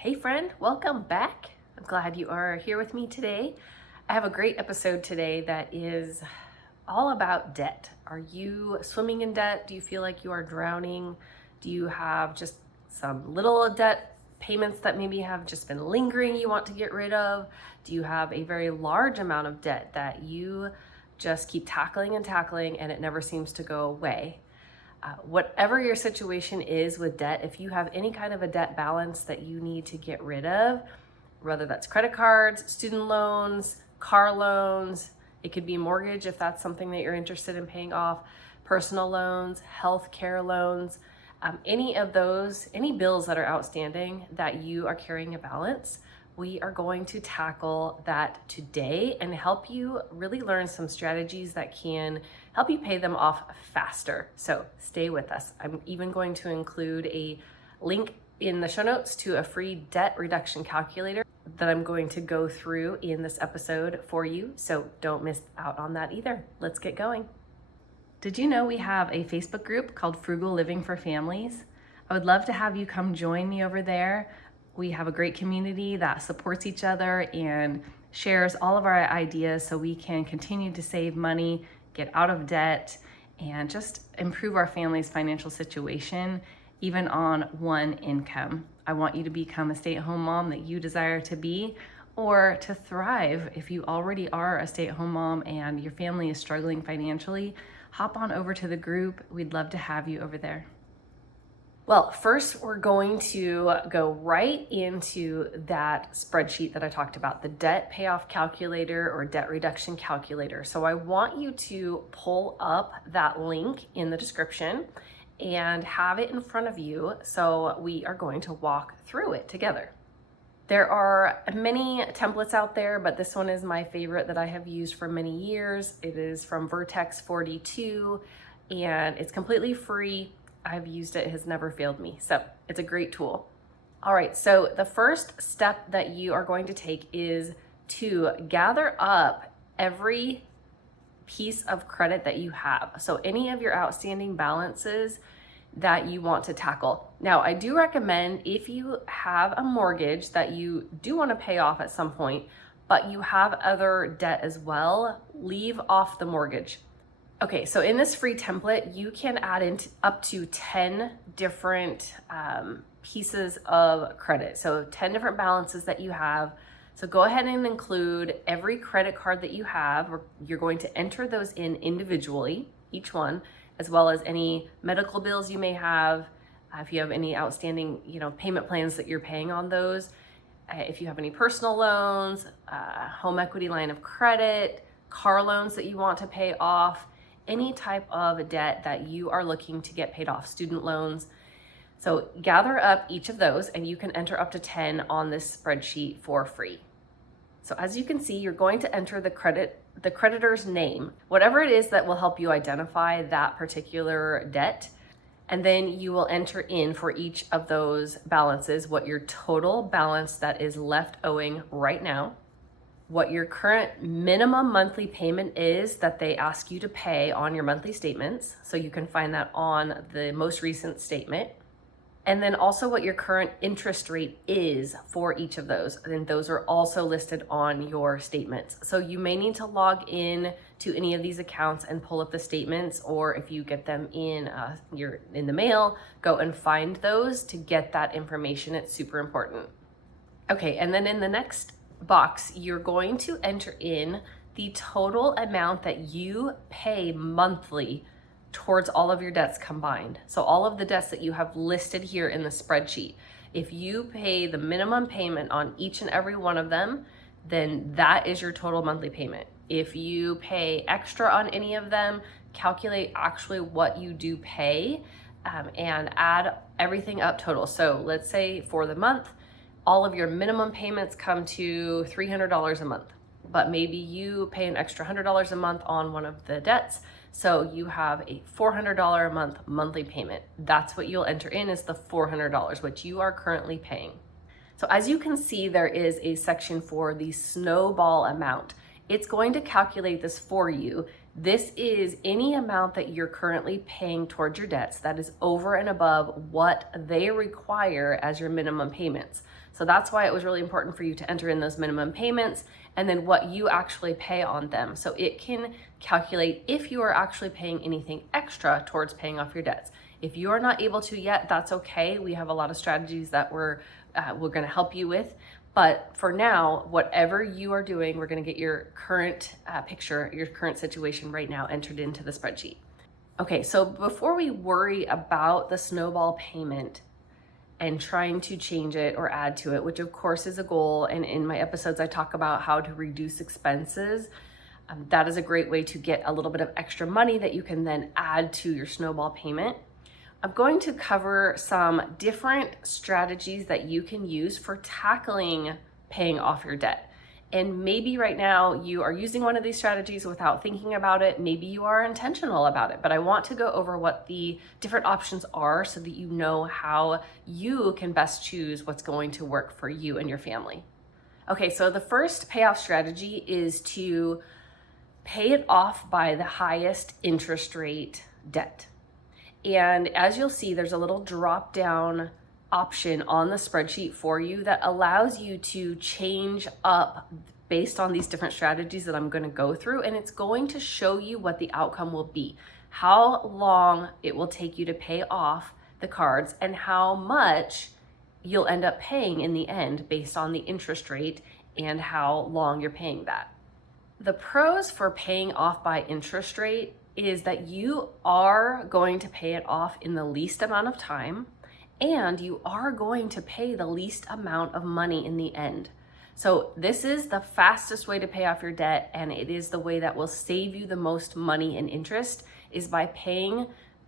Hey friend, welcome back. I'm glad you are here with me today. I have a great episode today that is all about debt. Are you swimming in debt? Do you feel like you are drowning? Do you have just some little debt payments that maybe have just been lingering you want to get rid of? Do you have a very large amount of debt that you just keep tackling and it never seems to go away? Whatever your situation is with debt, if you have any kind of a debt balance that you need to get rid of, whether that's credit cards, student loans, car loans, it could be mortgage if that's something that you're interested in paying off, personal loans, health care loans, any of those, any bills that are outstanding that you are carrying a balance, we are going to tackle that today and help you really learn some strategies that can help you pay them off faster. So stay with us. I'm even going to include a link in the show notes to a free debt reduction calculator that I'm going to go through in this episode for you. So don't miss out on that either. Let's get going. Did you know we have a Facebook group called Frugal Living for Families? I would love to have you come join me over there. We have a great community that supports each other and shares all of our ideas so we can continue to save money, get out of debt, and just improve our family's financial situation, even on one income. I want you to become a stay-at-home mom that you desire to be, or to thrive if you already are a stay-at-home mom and your family is struggling financially. Hop on over to the group. We'd love to have you over there. Well, first we're going to go right into that spreadsheet that I talked about, the debt payoff calculator or debt reduction calculator. So I want you to pull up that link in the description and have it in front of you. So we are going to walk through it together. There are many templates out there, but this one is my favorite that I have used for many years. It is from Vertex 42 and it's completely free. I've used it, has never failed me. So it's a great tool. All right, so the first step that you are going to take is to gather up every piece of credit that you have. So any of your outstanding balances that you want to tackle. Now, I do recommend if you have a mortgage that you do want to pay off at some point, but you have other debt as well, leave off the mortgage. Okay, so in this free template, you can add in up to 10 different pieces of credit. So 10 different balances that you have. So go ahead and include every credit card that you have. You're going to enter those in individually, each one, as well as any medical bills you may have. If you have any outstanding, payment plans that you're paying on those. If you have any personal loans, home equity line of credit, car loans that you want to pay off, any type of debt that you are looking to get paid off, student loans. So gather up each of those and you can enter up to 10 on this spreadsheet for free. So as you can see, you're going to enter the creditor's name, whatever it is that will help you identify that particular debt. And then you will enter in for each of those balances what your total balance that is left owing right now, what your current minimum monthly payment is that they ask you to pay on your monthly statements. So you can find that on the most recent statement. And then also what your current interest rate is for each of those. And those are also listed on your statements. So you may need to log in to any of these accounts and pull up the statements, or if you get them in the mail, go and find those to get that information. It's super important. Okay, and then in the next box, you're going to enter in the total amount that you pay monthly towards all of your debts combined. So all of the debts that you have listed here in the spreadsheet, if you pay the minimum payment on each and every one of them, then that is your total monthly payment. If you pay extra on any of them, calculate actually what you do pay and add everything up total. So let's say for the month, all of your minimum payments come to $300 a month, but maybe you pay an extra $100 a month on one of the debts. So you have a $400 a month monthly payment. That's what you'll enter in, is the $400, which you are currently paying. So as you can see, there is a section for the Snowball amount. It's going to calculate this for you. This is any amount that you're currently paying towards your debts that is over and above what they require as your minimum payments. So that's why it was really important for you to enter in those minimum payments and then what you actually pay on them. So it can calculate if you are actually paying anything extra towards paying off your debts. If you are not able to yet, that's okay. We have a lot of strategies that we're going to help you with. But for now, whatever you are doing, we're going to get your current picture, your current situation right now entered into the spreadsheet. Okay, so before we worry about the snowball payment and trying to change it or add to it, which of course is a goal, and in my episodes I talk about how to reduce expenses, that is a great way to get a little bit of extra money that you can then add to your snowball payment. I'm going to cover some different strategies that you can use for tackling paying off your debt. And maybe right now you are using one of these strategies without thinking about it. Maybe you are intentional about it, but I want to go over what the different options are so that you know how you can best choose what's going to work for you and your family. Okay, so the first payoff strategy is to pay it off by the highest interest rate debt. And as you'll see, there's a little drop down option on the spreadsheet for you that allows you to change up based on these different strategies that I'm going to go through. And it's going to show you what the outcome will be, how long it will take you to pay off the cards, and how much you'll end up paying in the end based on the interest rate and how long you're paying that. The pros for paying off by interest rate is that you are going to pay it off in the least amount of time, and you are going to pay the least amount of money in the end. So this is the fastest way to pay off your debt, and it is the way that will save you the most money in interest, is by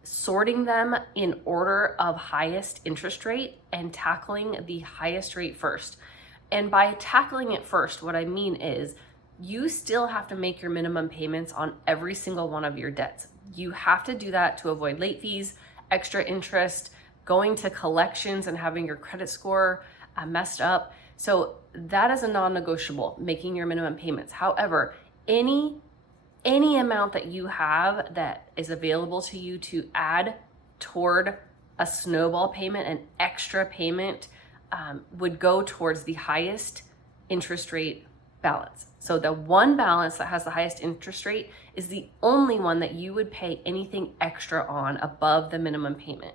sorting them in order of highest interest rate and tackling the highest rate first. And by tackling it first, what I mean is you still have to make your minimum payments on every single one of your debts. You have to do that to avoid late fees, extra interest, going to collections and having your credit score messed up. So that is a non-negotiable, making your minimum payments. However, any amount that you have that is available to you to add toward a snowball payment, an extra payment, would go towards the highest interest rate balance. So the one balance that has the highest interest rate is the only one that you would pay anything extra on above the minimum payment.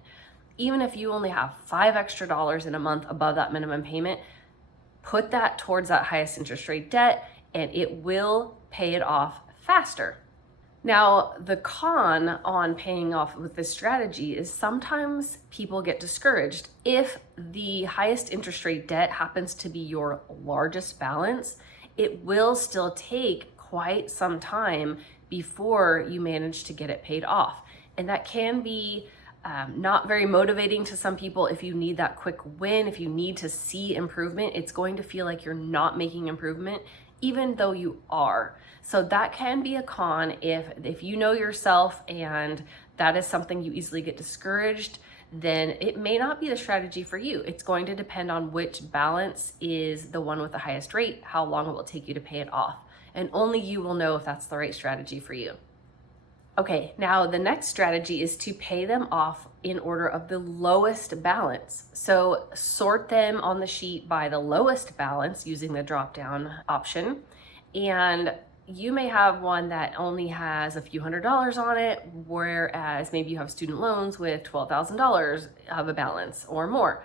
Even if you only have $5 extra in a month above that minimum payment, put that towards that highest interest rate debt and it will pay it off faster. Now, the con on paying off with this strategy is sometimes people get discouraged. If the highest interest rate debt happens to be your largest balance, it will still take quite some time before you manage to get it paid off. And that can be not very motivating to some people. If you need that quick win, if you need to see improvement, it's going to feel like you're not making improvement, even though you are. So that can be a con if you know yourself and that is something you easily get discouraged, then it may not be the strategy for you. It's going to depend on which balance is the one with the highest rate, how long it will take you to pay it off. And only you will know if that's the right strategy for you. Okay, now the next strategy is to pay them off in order of the lowest balance. So sort them on the sheet by the lowest balance using the drop-down option. And you may have one that only has a few $100s on it, whereas maybe you have student loans with $12,000 of a balance or more.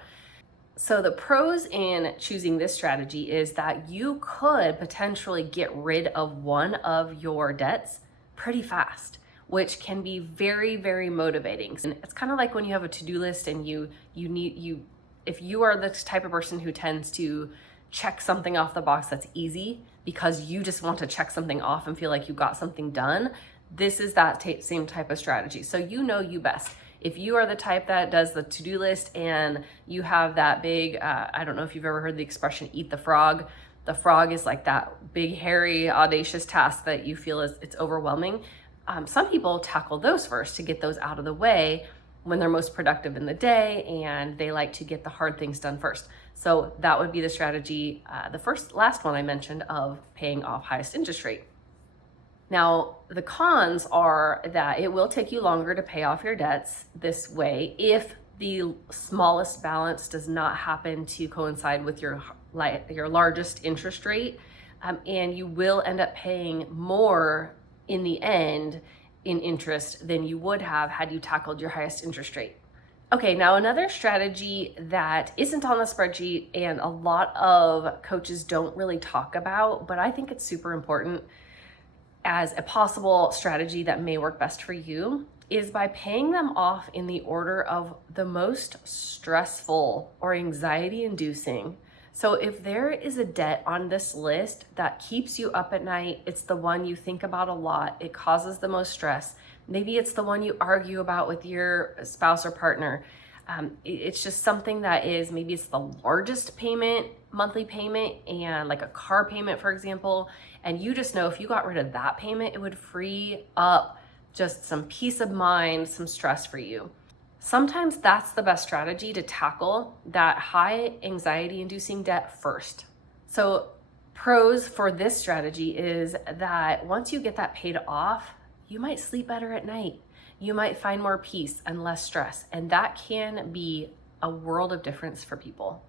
So the pros in choosing this strategy is that you could potentially get rid of one of your debts pretty fast, which can be very, very motivating. And it's kind of like when you have a to-do list and if you are the type of person who tends to check something off the box that's easy because you just want to check something off and feel like you got something done, this is that same type of strategy. So you know you best. If you are the type that does the to-do list and you have that big, I don't know if you've ever heard the expression, eat the frog. The frog is like that big, hairy, audacious task that you feel it's overwhelming. Some people tackle those first to get those out of the way when they're most productive in the day, and they like to get the hard things done first. So that would be the strategy, last one I mentioned, of paying off highest interest rate. Now, the cons are that it will take you longer to pay off your debts this way if the smallest balance does not happen to coincide with your largest interest rate, and you will end up paying more in the end in interest than you would have had you tackled your highest interest rate. Okay, now another strategy that isn't on the spreadsheet and a lot of coaches don't really talk about, but I think it's super important as a possible strategy that may work best for you, is by paying them off in the order of the most stressful or anxiety inducing. So if there is a debt on this list that keeps you up at night, it's the one you think about a lot, it causes the most stress, maybe it's the one you argue about with your spouse or partner, it's just something that is, maybe it's the largest monthly payment, and like a car payment, for example, and you just know if you got rid of that payment, it would free up just some peace of mind, some stress for you. Sometimes that's the best strategy to tackle that high anxiety inducing debt first. So pros for this strategy is that once you get that paid off, you might sleep better at night. You might find more peace and less stress, and that can be a world of difference for people.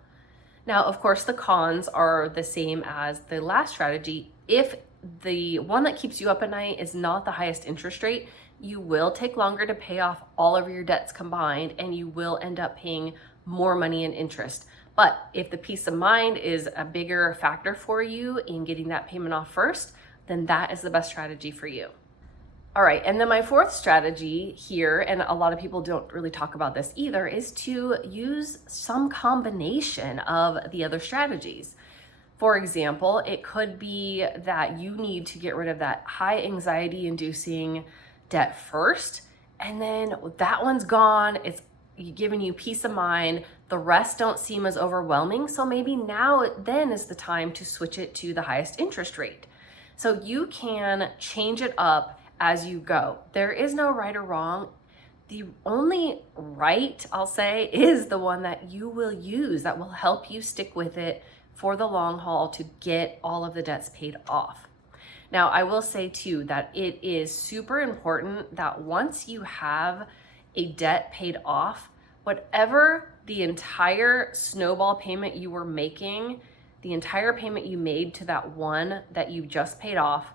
Now, of course, the cons are the same as the last strategy. If the one that keeps you up at night is not the highest interest rate, you will take longer to pay off all of your debts combined, and you will end up paying more money in interest. But if the peace of mind is a bigger factor for you in getting that payment off first, then that is the best strategy for you. All right, and then my fourth strategy here, and a lot of people don't really talk about this either, is to use some combination of the other strategies. For example, it could be that you need to get rid of that high anxiety inducing debt first, and then that one's gone, it's giving you peace of mind, the rest don't seem as overwhelming, so maybe then is the time to switch it to the highest interest rate. So you can change it up as you go. There is no right or wrong. The only right, I'll say, is the one that you will use, that will help you stick with it for the long haul to get all of the debts paid off. Now, I will say too that it is super important that once you have a debt paid off, whatever the entire snowball payment you were making, the entire payment you made to that one that you just paid off,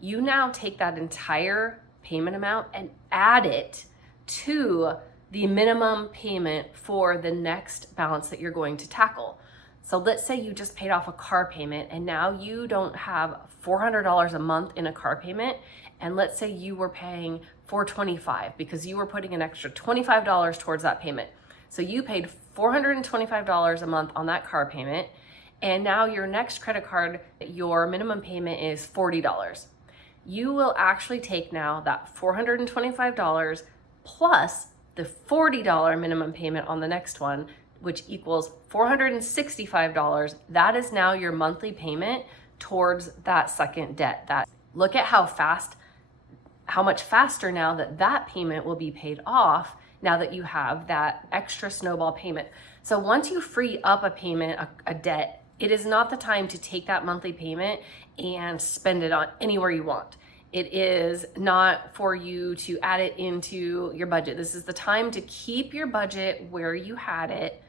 you now take that entire payment amount and add it to the minimum payment for the next balance that you're going to tackle. So let's say you just paid off a car payment and now you don't have $400 a month in a car payment, and let's say you were paying $425 because you were putting an extra $25 towards that payment. So you paid $425 a month on that car payment, and now your next credit card, your minimum payment is $40. You will actually take now that $425 plus the $40 minimum payment on the next one, which equals $465. That is now your monthly payment towards that second debt. Look at how much faster now that payment will be paid off now that you have that extra snowball payment. So once you free up a payment, a debt, it is not the time to take that monthly payment and spend it on anywhere you want. It is not for you to add it into your budget. This is the time to keep your budget where you had it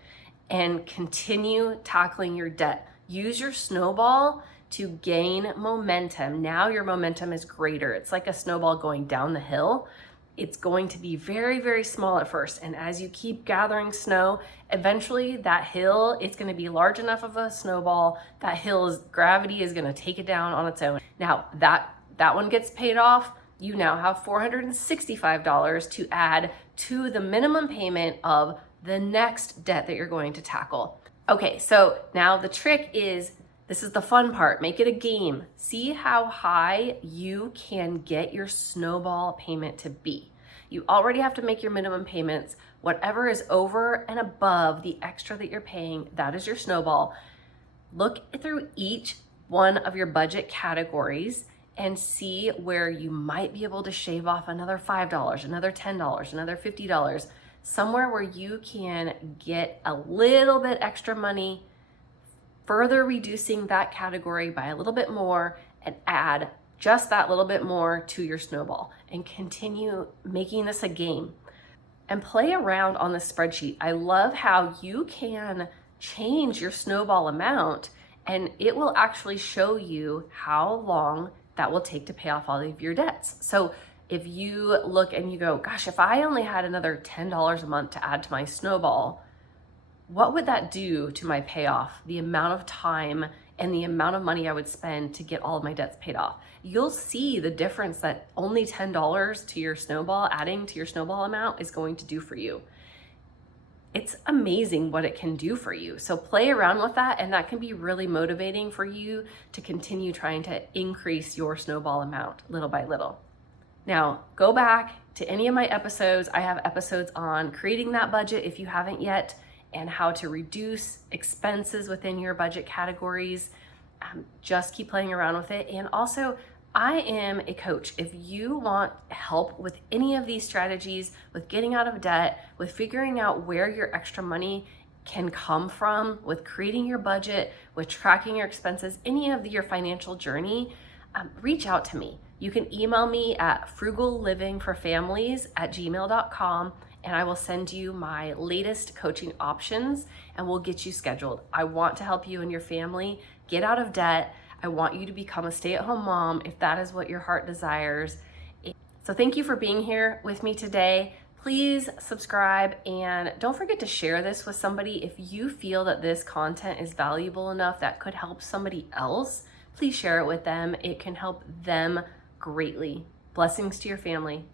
and continue tackling your debt. Use your snowball to gain momentum. Now your momentum is greater. It's like a snowball going down the hill. It's going to be very, very small at first. And as you keep gathering snow, eventually that hill, it's going to be large enough of a snowball. That hill's gravity is going to take it down on its own. Now that one gets paid off. You now have $465 to add to the minimum payment of the next debt that you're going to tackle. Okay, so now the trick is, this is the fun part, make it a game. See how high you can get your snowball payment to be. You already have to make your minimum payments. Whatever is over and above the extra that you're paying, that is your snowball. Look through each one of your budget categories and see where you might be able to shave off another $5, another $10, another $50, somewhere where you can get a little bit extra money, further reducing that category by a little bit more, and add just that little bit more to your snowball and continue making this a game. and play around on the spreadsheet. I love how you can change your snowball amount and it will actually show you how long that will take to pay off all of your debts. So if you look and you go, gosh, if I only had another $10 a month to add to my snowball, what would that do to my payoff? The amount of time and the amount of money I would spend to get all of my debts paid off. You'll see the difference that only $10 to your snowball, adding to your snowball amount, is going to do for you. It's amazing what it can do for you. So play around with that, and that can be really motivating for you to continue trying to increase your snowball amount little by little. Now, go back to any of my episodes. I have episodes on creating that budget if you haven't yet, and how to reduce expenses within your budget categories. Just keep playing around with it. And also, I am a coach. If you want help with any of these strategies, with getting out of debt, with figuring out where your extra money can come from, with creating your budget, with tracking your expenses, any of your financial journey, reach out to me. You can email me at frugallivingforfamilies@gmail.com, and I will send you my latest coaching options and we'll get you scheduled. I want to help you and your family get out of debt. I want you to become a stay-at-home mom if that is what your heart desires. So thank you for being here with me today. Please subscribe and don't forget to share this with somebody. If you feel that this content is valuable enough that could help somebody else, please share it with them. It can help them greatly. Blessings to your family.